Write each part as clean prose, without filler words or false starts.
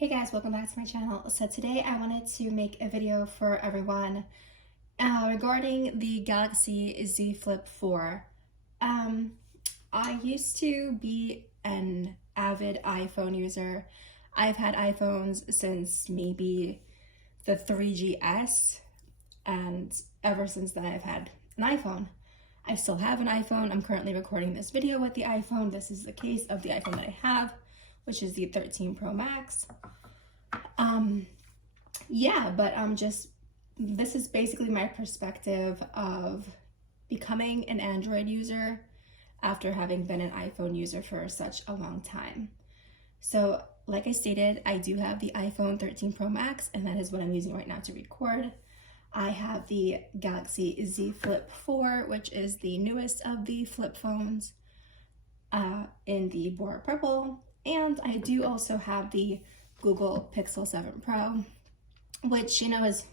Hey guys, welcome back to my channel. So today I wanted to make a video for everyone regarding the Galaxy Z Flip 4. I used to be an avid iPhone user. I've had iPhones since maybe the 3GS, and ever since then I've had an iPhone. I still have an iPhone. I'm currently recording this video with the iPhone. This is the case of the iPhone that I have, which is the 13 Pro Max. This is basically my perspective of becoming an Android user after having been an iPhone user for such a long time. So, like I stated, I do have the iPhone 13 Pro Max, and that is what I'm using right now to record. I have the Galaxy Z Flip 4, which is the newest of the flip phones, in the Bora Purple, and I do also have the Google Pixel 7 Pro, which, is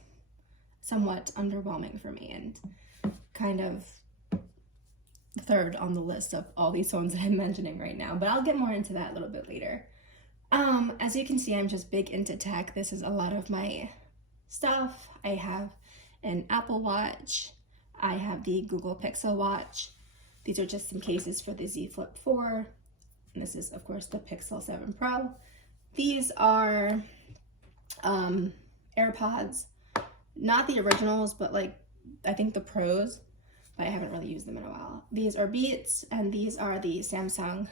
somewhat underwhelming for me and kind of third on the list of all these phones that I'm mentioning right now, but I'll get more into that a little bit later. As you can see, I'm just big into tech. This is a lot of my stuff. I have an Apple Watch. I have the Google Pixel Watch. These are just some cases for the Z Flip 4. And this is, of course, the Pixel 7 Pro. These are AirPods, not the originals, but I think the Pros, but I haven't really used them in a while. These are Beats, and these are the Samsung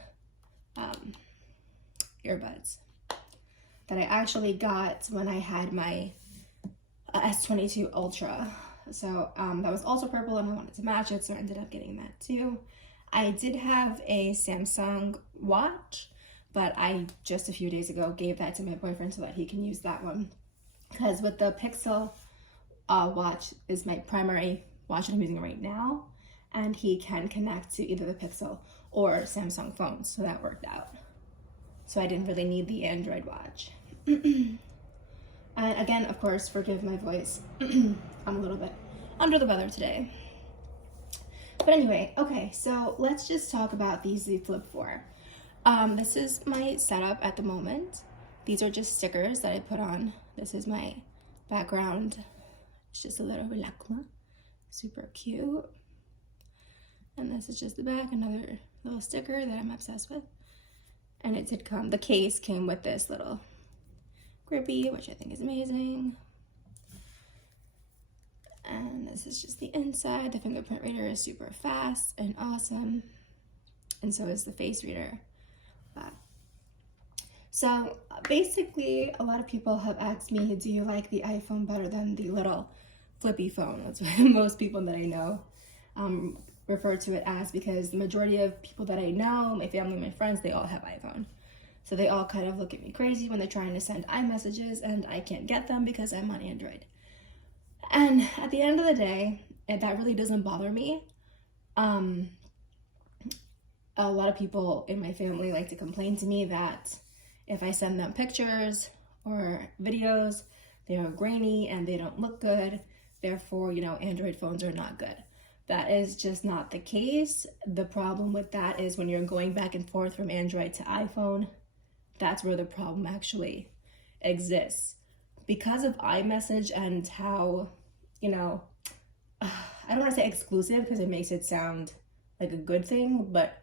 earbuds that I actually got when I had my S22 Ultra. So that was also purple, and I wanted to match it, so I ended up getting that too. I did have a Samsung watch, but I just a few days ago gave that to my boyfriend so that he can use that one. Because with the Pixel watch is my primary watch that I'm using right now, and he can connect to either the Pixel or Samsung phones, so that worked out. So I didn't really need the Android watch. And again, of course, forgive my voice. I'm a little bit under the weather today. But anyway, okay, so let's just talk about the Z Flip 4. This is my setup at the moment. These are just stickers that I put on. This is my background. It's just a little relaxer. Super cute. And this is just the back, another little sticker that I'm obsessed with. And it did come, the case came with this little grippy, which I think is amazing. And this is just the inside. The fingerprint reader is super fast and awesome. And so is the face reader. So basically, a lot of people have asked me, do you like the iPhone better than the little flippy phone? That's what most people that I know refer to it as, because the majority of people that I know, my family, my friends, they all have iPhone. So they all kind of look at me crazy when they're trying to send iMessages, and I can't get them because I'm on Android. And at the end of the day, that really doesn't bother me. A lot of people in my family like to complain to me that if I send them pictures or videos, they are grainy and they don't look good. Therefore, Android phones are not good. That is just not the case. The problem with that is when you're going back and forth from Android to iPhone, that's where the problem actually exists. Because of iMessage and how, I don't want to say exclusive because it makes it sound like a good thing, but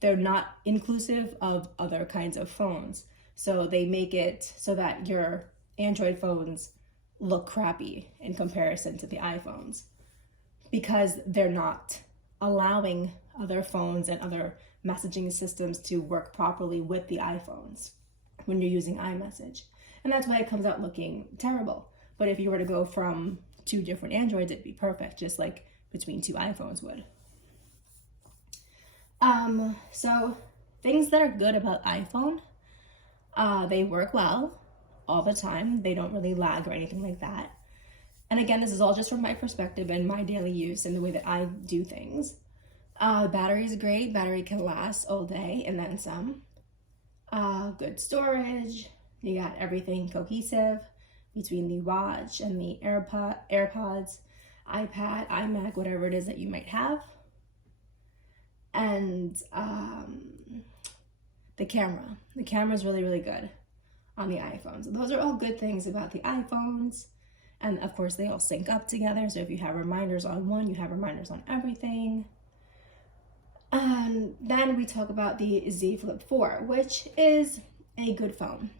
they're not inclusive of other kinds of phones. So they make it so that your Android phones look crappy in comparison to the iPhones, because they're not allowing other phones and other messaging systems to work properly with the iPhones when you're using iMessage. And that's why it comes out looking terrible. But if you were to go from two different Androids, it'd be perfect, just like between two iPhones would. So things that are good about iPhone, they work well all the time. They don't really lag or anything like that. And again, this is all just from my perspective and my daily use and the way that I do things. Battery is great. Battery can last all day and then some. Good storage. You got everything cohesive between the watch and the AirPods, iPad, iMac, whatever it is that you might have. And the camera is really, really good. on the iPhone. So those are all good things about the iPhones. And of course, they all sync up together. So if you have reminders on one, you have reminders on everything. Then we talk about the Z Flip 4, which is a good phone.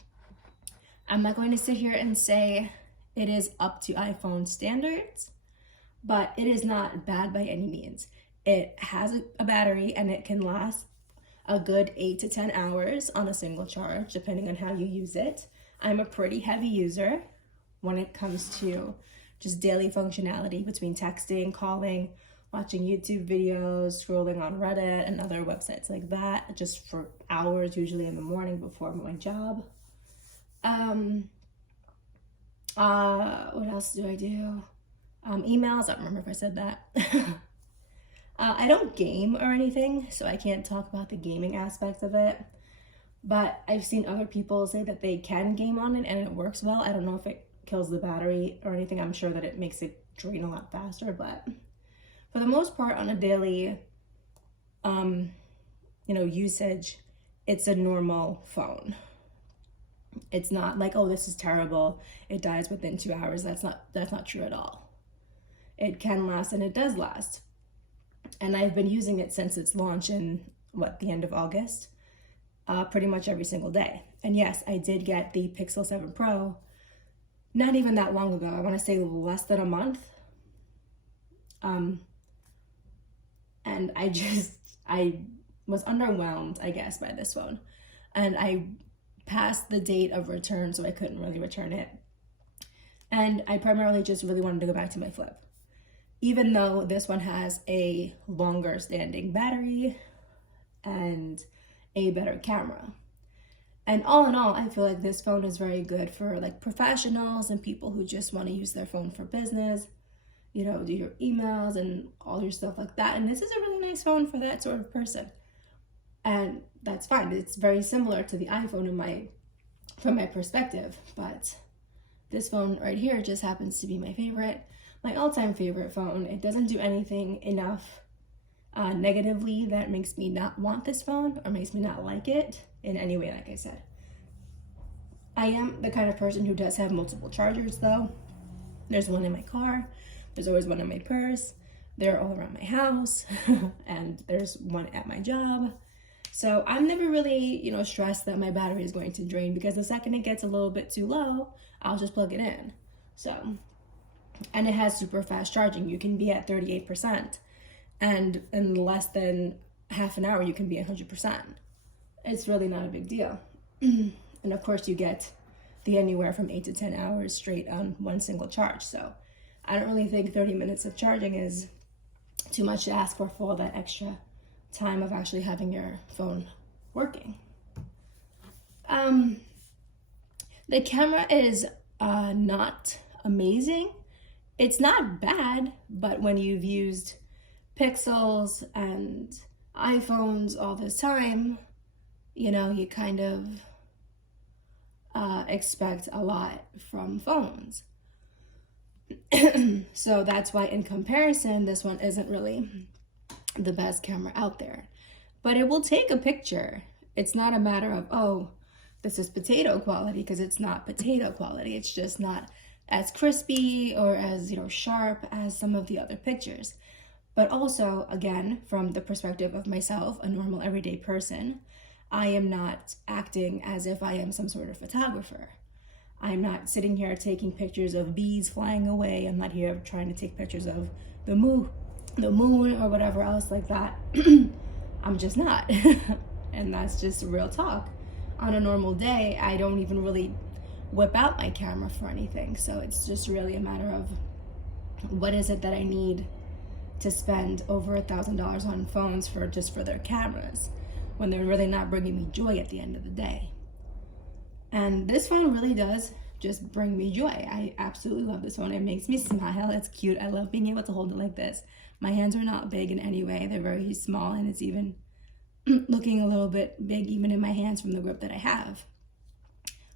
I'm not going to sit here and say it is up to iPhone standards, but it is not bad by any means. It has a battery and it can last a good 8 to 10 hours on a single charge, depending on how you use it. I'm a pretty heavy user when it comes to just daily functionality between texting, calling, watching YouTube videos, scrolling on Reddit and other websites like that, just for hours, usually in the morning before my job. What else do I do? Emails, I don't remember if I said that. I don't game or anything, so I can't talk about the gaming aspect of it. But I've seen other people say that they can game on it and it works well. I don't know if it kills the battery or anything. I'm sure that it makes it drain a lot faster, but for the most part, on a daily, usage, it's a normal phone. It's not like, oh, this is terrible, it dies within 2 hours. That's not true at all. It can last, and it does last. And I've been using it since its launch in, the end of August, pretty much every single day. And yes, I did get the Pixel 7 Pro not even that long ago. I want to say less than a month. And I was underwhelmed, I guess, by this phone. And I passed the date of return, so I couldn't really return it. And I primarily just really wanted to go back to my Flip. Even though this one has a longer standing battery and a better camera. And all in all, I feel like this phone is very good for like professionals and people who just want to use their phone for business, do your emails and all your stuff like that. And this is a really nice phone for that sort of person. And that's fine. It's very similar to the iPhone from my perspective, but this phone right here just happens to be my favorite. My all-time favorite phone. It doesn't do anything enough negatively that makes me not want this phone or makes me not like it in any way, like I said. I am the kind of person who does have multiple chargers though. There's one in my car, there's always one in my purse, they're all around my house, and there's one at my job. So I'm never really, stressed that my battery is going to drain, because the second it gets a little bit too low, I'll just plug it in. And it has super fast charging. You can be at 38%, and in less than half an hour, you can be at 100%. It's really not a big deal. And of course, you get the anywhere from 8 to 10 hours straight on one single charge. So I don't really think 30 minutes of charging is too much to ask for all that extra time of actually having your phone working. The camera is not amazing. It's not bad, but when you've used Pixels and iPhones all this time, you kind of expect a lot from phones. So that's why in comparison, this one isn't really the best camera out there. But it will take a picture. It's not a matter of, oh, this is potato quality, because it's not potato quality. It's just not as crispy or as sharp as some of the other pictures. But also, again, from the perspective of myself, a normal everyday person, I am not acting as if I am some sort of photographer. I'm not sitting here taking pictures of bees flying away. I'm not here trying to take pictures of the moon or whatever else like that. I'm just not. And that's just real talk. On a normal day, I don't even really whip out my camera for anything. So it's just really a matter of what is it that I need to spend over $1,000 on phones for their cameras, when they're really not bringing me joy at the end of the day. And this phone really does just bring me joy. I absolutely love this phone. It makes me smile. It's cute. I love being able to hold it like this. My hands are not big in any way. They're very small, and it's even looking a little bit big even in my hands from the grip that I have.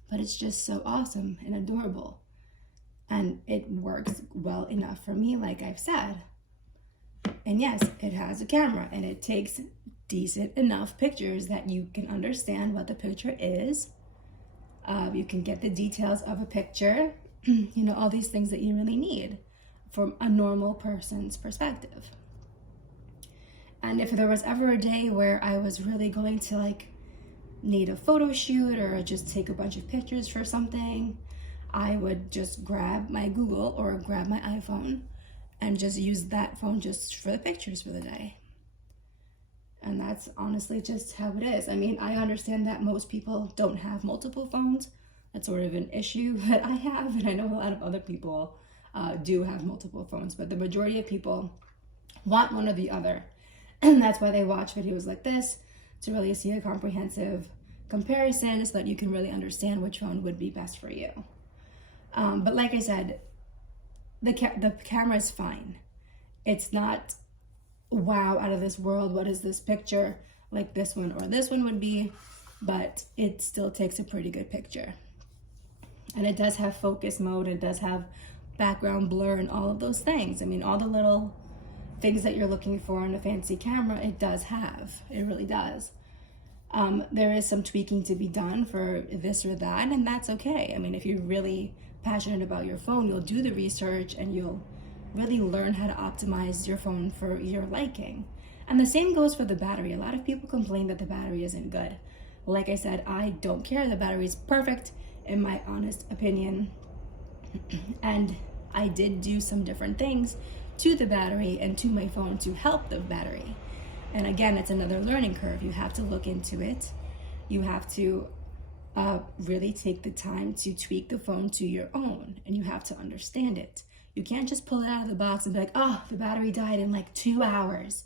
But it's just so awesome and adorable. And it works well enough for me, like I've said. And yes, it has a camera, and it takes decent enough pictures that you can understand what the picture is. You can get the details of a picture, you know, all these things that you really need from a normal person's perspective. And if there was ever a day where I was really going to like need a photo shoot or just take a bunch of pictures for something, I would just grab my Google or grab my iPhone and just use that phone just for the pictures for the day. And that's honestly just how it is. I mean, I understand that most people don't have multiple phones. That's sort of an issue that I have, and I know a lot of other people do have multiple phones, but the majority of people want one or the other. And that's why they watch videos like this, to really see a comprehensive comparison so that you can really understand which phone would be best for you. But like I said, the camera is fine. It's not wow, out of this world, what is this picture like this one or this one would be, but it still takes a pretty good picture. And it does have focus mode, it does have background blur and all of those things. I mean, all the little things that you're looking for in a fancy camera, it does have. It really does. There is some tweaking to be done for this or that, and that's okay. I mean, if you're really passionate about your phone, you'll do the research and you'll really learn how to optimize your phone for your liking. And the same goes for the battery. A lot of people complain that the battery isn't good. Like I said, I don't care. The battery is perfect in my honest opinion. And I did do some different things to the battery and to my phone to help the battery. And again, it's another learning curve. You have to look into it. You have to really take the time to tweak the phone to your own, and you have to understand it. You can't just pull it out of the box and be like, oh, the battery died in like 2 hours.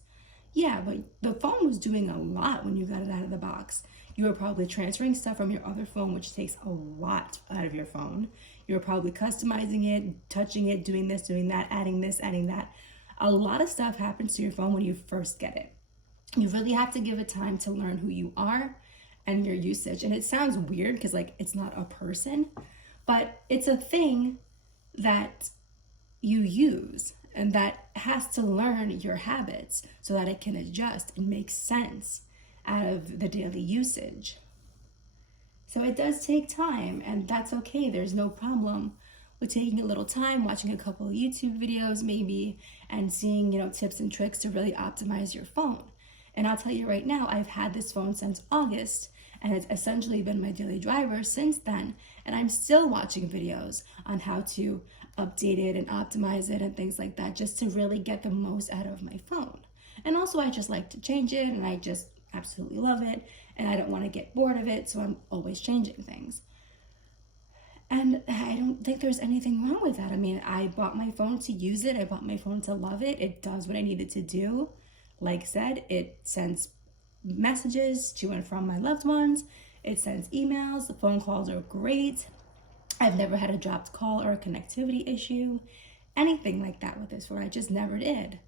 Yeah, but the phone was doing a lot when you got it out of the box. You were probably transferring stuff from your other phone, which takes a lot out of your phone. You were probably customizing it, touching it, doing this, doing that, adding this, adding that. A lot of stuff happens to your phone when you first get it. You really have to give it time to learn who you are and your usage. And it sounds weird because like it's not a person, but it's a thing that you use and that has to learn your habits so that it can adjust and make sense out of the daily usage. So it does take time, and that's okay. There's no problem with taking a little time, watching a couple of YouTube videos maybe, and seeing, you know, tips and tricks to really optimize your phone. And I'll tell you right now, I've had this phone since August, and it's essentially been my daily driver since then. And I'm still watching videos on how to update it and optimize it and things like that, just to really get the most out of my phone. And also I just like to change it, and I just absolutely love it, and I don't want to get bored of it, so I'm always changing things. And I don't think there's anything wrong with that. I mean, I bought my phone to use it. I bought my phone to love it. It does what I need it to do. Like I said, it sends messages to and from my loved ones. It sends emails. The phone calls are great. I've never had a dropped call or a connectivity issue, anything like that with this phone. I just never did.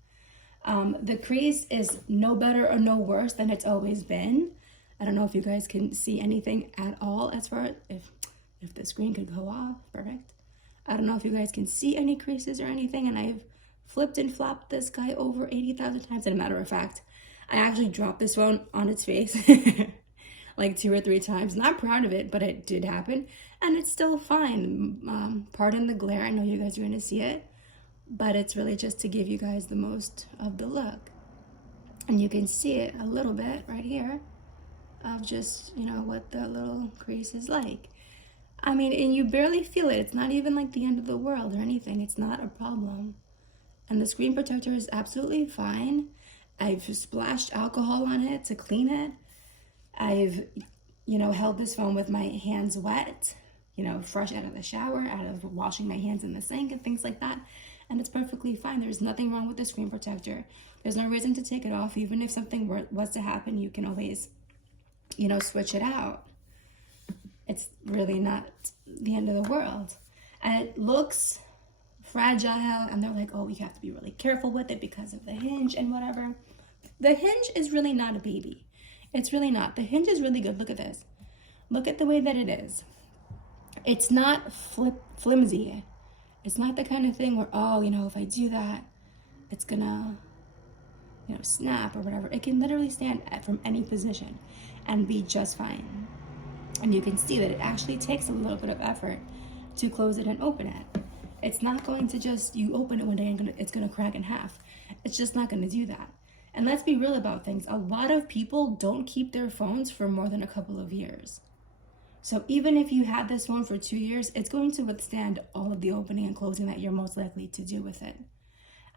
The Crease is no better or no worse than it's always been. I don't know if you guys can see anything at all as far as if the screen could go off. Perfect. I don't know if you guys can see any creases or anything, and I've flipped and flopped this guy over 80,000 times. And a matter of fact, I actually dropped this phone on its face like 2 or 3 times. Not proud of it, but it did happen, and it's still fine. Pardon the glare. I know you guys are going to see it, but it's really just to give you guys the most of the look. And you can see it a little bit right here of just, you know, what the little crease is like. I mean, and you barely feel it. It's not even like the end of the world or anything. It's not a problem. And the screen protector is absolutely fine. I've splashed alcohol on it to clean it. I've, you know, held this phone with my hands wet, you know, fresh out of the shower, out of washing my hands in the sink and things like that. And it's perfectly fine. There's nothing wrong with the screen protector. There's no reason to take it off. Even if something was to happen, you can always, you know, switch it out. It's really not the end of the world. And it looks fragile, and they're like, oh, we have to be really careful with it because of the hinge and whatever. The hinge is really not a baby. It's really not. The hinge is really good. Look at this. Look at the way that it is. It's not flimsy. It's not the kind of thing where, oh, you know, if I do that, it's gonna, you know, snap or whatever. It can literally stand from any position and be just fine. And you can see that it actually takes a little bit of effort to close it and open it. It's not going to just, you open it one day and it's gonna crack in half. It's just not gonna do that. And let's be real about things. A lot of people don't keep their phones for more than a couple of years. So even if you had this phone for 2 years, it's going to withstand all of the opening and closing that you're most likely to do with it.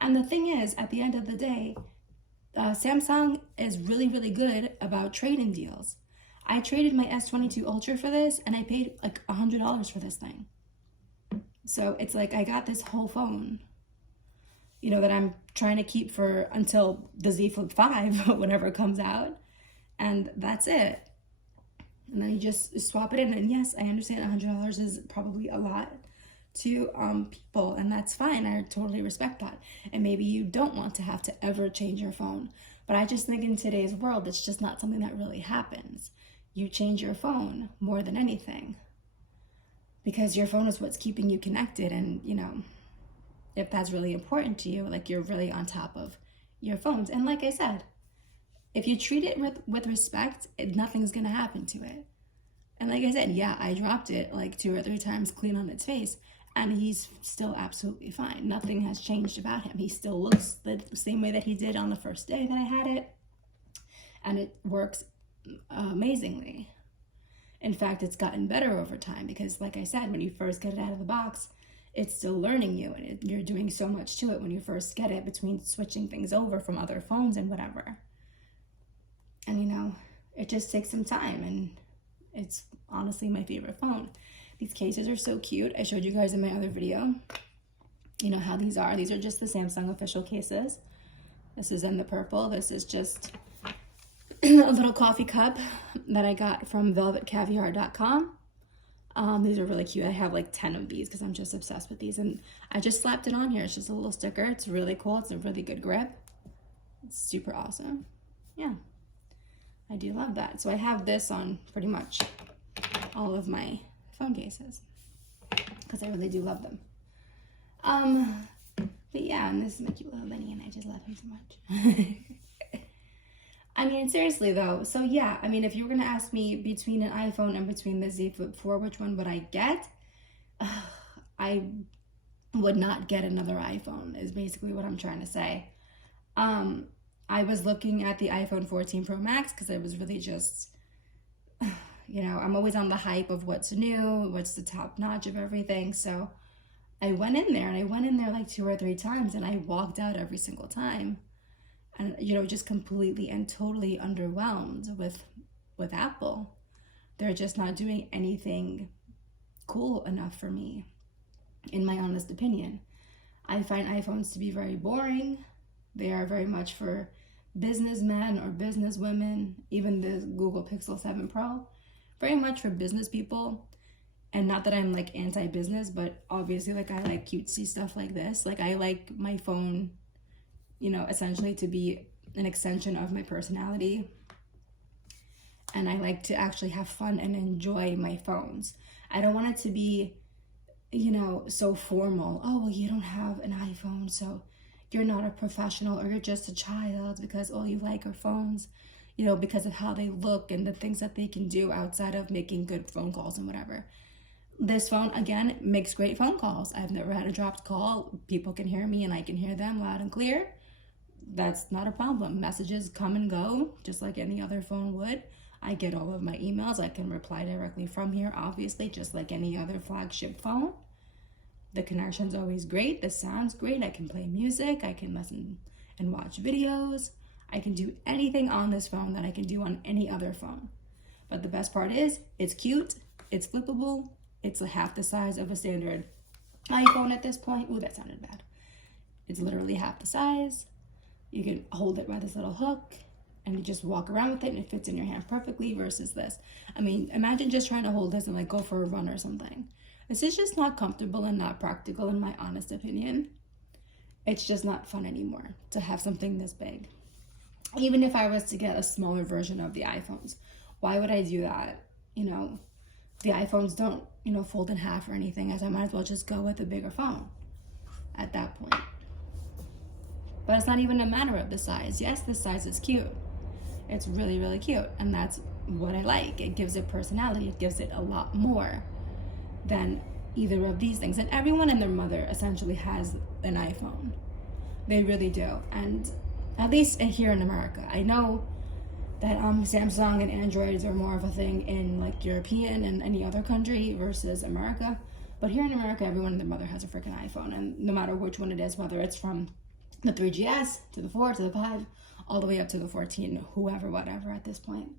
And the thing is, at the end of the day, Samsung is really, really good about trade-in deals. I traded my S22 Ultra for this, and I paid like $100 for this thing. So it's like I got this whole phone, you know, that I'm trying to keep for until the Z Flip 5, whenever it comes out. And that's it. And then you just swap it in. And yes, I understand $100 is probably a lot to people, and that's fine. I totally respect that. And maybe you don't want to have to ever change your phone. But I just think in today's world, it's just not something that really happens. You change your phone more than anything, because your phone is what's keeping you connected. And, you know, if that's really important to you, like, you're really on top of your phones. And like I said, if you treat it with respect, nothing's going to happen to it. And like I said, yeah, I dropped it like 2 or 3 times clean on its face, and he's still absolutely fine. Nothing has changed about him. He still looks the same way that he did on the first day that I had it. And it works amazingly. In fact, it's gotten better over time, because like I said, when you first get it out of the box, it's still learning you, and you're doing so much to it when you first get it, between switching things over from other phones and whatever. And, you know, it just takes some time, and it's honestly my favorite phone. These cases are so cute. I showed you guys in my other video, you know, how these are. These are just the Samsung official cases. This is in the purple. This is just a little coffee cup that I got from velvetcaviar.com. These are really cute. I have like 10 of these because I'm just obsessed with these, and I just slapped it on here. It's just a little sticker. It's really cool. It's a really good grip. It's super awesome. Yeah, I do love that. So I have this on pretty much all of my phone cases because I really do love them. But yeah, and this is my cute little bunny, and I just love him so much. I mean, seriously though, so yeah, I mean, if you were gonna ask me between an iPhone and between the Z Flip 4, which one would I get? I would not get another iPhone, is basically what I'm trying to say. I was looking at the iPhone 14 Pro Max because I was really just, you know, I'm always on the hype of what's new, what's the top notch of everything. So I went in there, and I went in there like 2 or 3 times, and I walked out every single time. And, you know, just completely and totally underwhelmed with Apple. They're just not doing anything cool enough for me, in my honest opinion. I find iPhones to be very boring. They are very much for businessmen or businesswomen. Even the Google Pixel 7 Pro, very much for business people. And not that I'm like anti-business, but obviously, like, I like cutesy stuff like this. Like, I like my phone, you know, essentially to be an extension of my personality. And I like to actually have fun and enjoy my phones. I don't want it to be, you know, so formal. Oh, well, you don't have an iPhone, so you're not a professional, or you're just a child because all you like are phones, you know, because of how they look and the things that they can do outside of making good phone calls and whatever. This phone, again, makes great phone calls. I've never had a dropped call. People can hear me and I can hear them loud and clear. That's not a problem. Messages come and go just like any other phone would. I get all of my emails. I can reply directly from here, obviously, just like any other flagship phone. The connection's always great. The sound's great. I can play music. I can listen and watch videos. I can do anything on this phone that I can do on any other phone. But the best part is, it's cute, it's flippable, it's half the size of a standard iPhone at this point. Ooh, that sounded bad. It's literally half the size. You can hold it by this little hook and you just walk around with it, and it fits in your hand perfectly, versus this. I mean, imagine just trying to hold this and like go for a run or something. This is just not comfortable and not practical, in my honest opinion. It's just not fun anymore to have something this big. Even if I was to get a smaller version of the iPhones, why would I do that? You know, the iPhones don't, you know, fold in half or anything, as I might as well just go with a bigger phone at that point. But it's not even a matter of the size. Yes, the size is cute. It's really, really cute. And that's what I like. It gives it personality. It gives it a lot more than either of these things. And everyone and their mother essentially has an iPhone. They really do. And at least here in America, I know that Samsung and Androids are more of a thing in like European and any other country versus America. But here in America, everyone and their mother has a freaking iPhone. And no matter which one it is, whether it's from the 3GS to the 4 to the 5, all the way up to the 14, whoever, whatever at this point.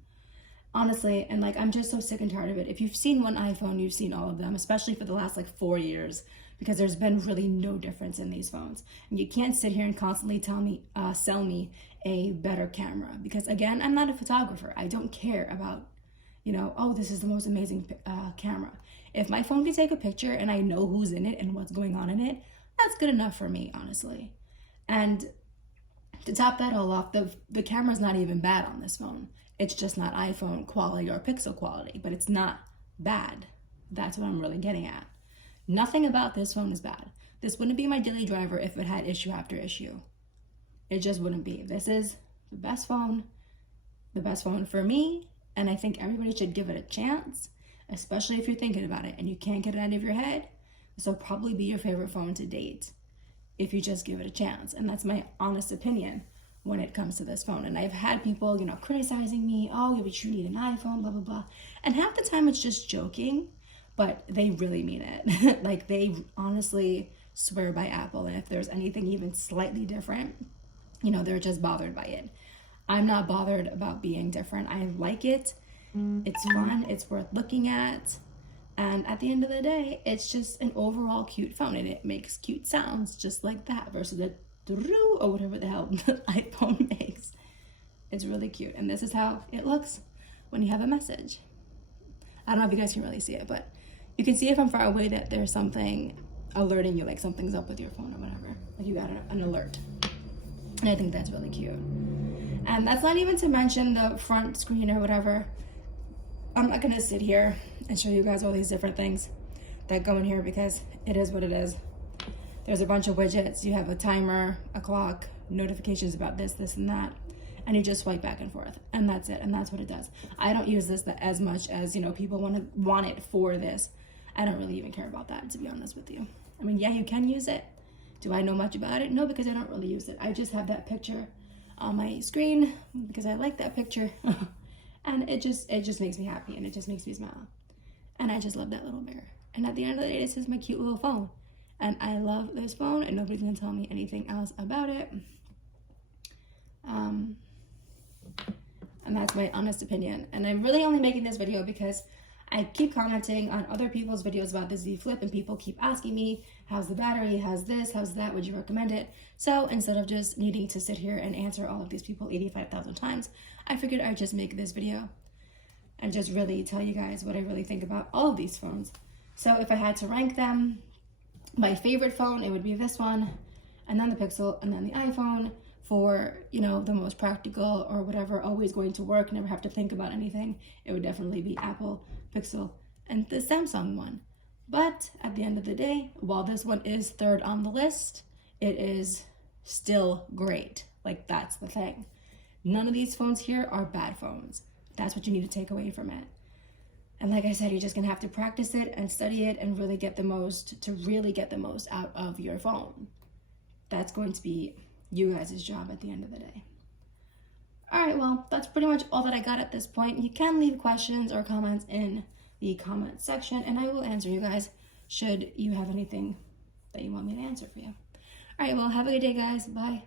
Honestly, and like, I'm just so sick and tired of it. If you've seen one iPhone, you've seen all of them, especially for the last like 4 years, because there's been really no difference in these phones. And you can't sit here and constantly sell me a better camera, because again, I'm not a photographer. I don't care about, oh, this is the most amazing camera. If my phone can take a picture and I know who's in it and what's going on in it, that's good enough for me, honestly. And to top that all off, the camera's not even bad on this phone. It's just not iPhone quality or Pixel quality, but it's not bad. That's what I'm really getting at. Nothing about this phone is bad. This wouldn't be my daily driver if it had issue after issue. It just wouldn't be. This is the best phone for me, and I think everybody should give it a chance, especially if you're thinking about it and you can't get it out of your head. This will probably be your favorite phone to date if you just give it a chance. And that's my honest opinion when it comes to this phone. And I've had people, criticizing me, oh, but you need an iPhone, blah, blah, blah. And half the time it's just joking, but they really mean it. Like, they honestly swear by Apple. And if there's anything even slightly different, they're just bothered by it. I'm not bothered about being different. I like it. It's fun. It's worth looking at. And at the end of the day, it's just an overall cute phone, and it makes cute sounds just like that versus the or whatever the hell the iPhone makes. It's really cute, and this is how it looks when you have a message. I don't know if you guys can really see it, but you can see it from far away that there's something alerting you, like something's up with your phone or whatever. Like you got an alert. And I think that's really cute. And that's not even to mention the front screen or whatever. I'm not gonna sit here and show you guys all these different things that go in here because it is what it is. There's a bunch of widgets. You have a timer, a clock, notifications about this, and that, and you just swipe back and forth, and that's it. And that's what it does. I don't use this as much as people want it for this. I don't really even care about that, to be honest with you. I mean, yeah, you can use it. Do I know much about it? No, because I don't really use it. I just have that picture on my screen because I like that picture. And it just makes me happy, and it just makes me smile. And I just love that little mirror. And at the end of the day, this is my cute little phone. And I love this phone, and nobody's gonna tell me anything else about it. And that's my honest opinion. And I'm really only making this video because I keep commenting on other people's videos about the Z Flip, and people keep asking me, how's the battery, how's this, how's that, would you recommend it? So instead of just needing to sit here and answer all of these people 85,000 times, I figured I'd just make this video and just really tell you guys what I really think about all of these phones. So if I had to rank them, my favorite phone, it would be this one, and then the Pixel, and then the iPhone for, the most practical or whatever, always going to work, never have to think about anything. It would definitely be Apple, Pixel, and the Samsung one. But at the end of the day, while this one is third on the list, it is still great. Like, that's the thing. None of these phones here are bad phones. That's what you need to take away from it. And like I said, you're just gonna have to practice it and study it and really get the most out of your phone. That's going to be you guys' job at the end of the day. All right, well, that's pretty much all that I got at this point. You can leave questions or comments in the comment section, and I will answer you guys should you have anything that you want me to answer for you. All right, well, have a good day, guys. Bye.